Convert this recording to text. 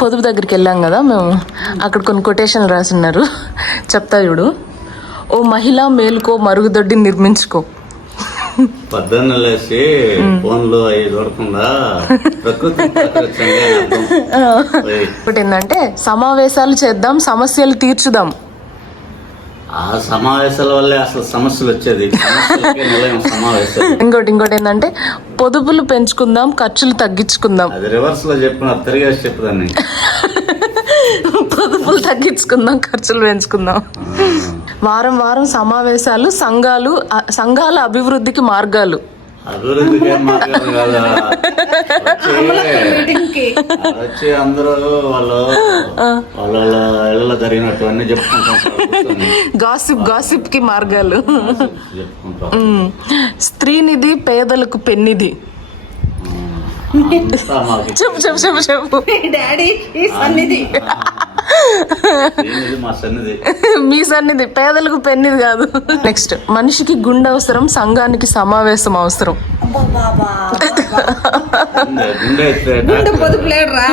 పొదుపు దగ్గరికి వెళ్ళాం కదా మేము, అక్కడ కొన్ని కొటేషన్లు రాసిన్నారు, చెప్తా చూడు. ఓ మహిళ మేలుకో, మరుగుదొడ్డి నిర్మించుకో. పొద్దున్న లేచి ఫోన్లు అవి దొరకకుండా ప్రకృతి ఒకటి ఏంటంటే సమావేశాలు చేద్దాం, సమస్యలు తీర్చుదాం. ఆ సమావేశాల వల్లే అసలు సమస్యలు వచ్చేది. నిలయం సమావేశాలు. ఇంకోటి ఏంటంటే పొదుపులు పెంచుకుందాం, ఖర్చులు తగ్గించుకుందాం. అది రివర్స్ లో చెప్పిన తిరిగేసి చెప్పుదాన్ని. పొదుపులు తగ్గించుకుందాం, ఖర్చులు పెంచుకుందాం. వారం వారం సమావేశాలు, సంఘాల అభివృద్ధికి మార్గాలు. అభివృద్ధికి ఏం మార్గాలు కాదా, వచ్చి అందరూ వాళ్ళ ఇళ్ళలో జరిగినట్టువన్నీ చెప్పుకుంటారు. గాసిప్ కి మార్గాలు. చెప్పుకుంటారు. స్త్రీనిధి పేదలకు పెన్నిధి. చెప్పు డాడీ ఈ సన్నిధి. మా సన్నిధి, మీ సన్నిధి పేదలకు పెన్నిది కాదు. నెక్స్ట్, మనిషికి గుండె అవసరం, సంఘానికి సమావేశం అవసరం. గుండె పొదుపు లేడురా.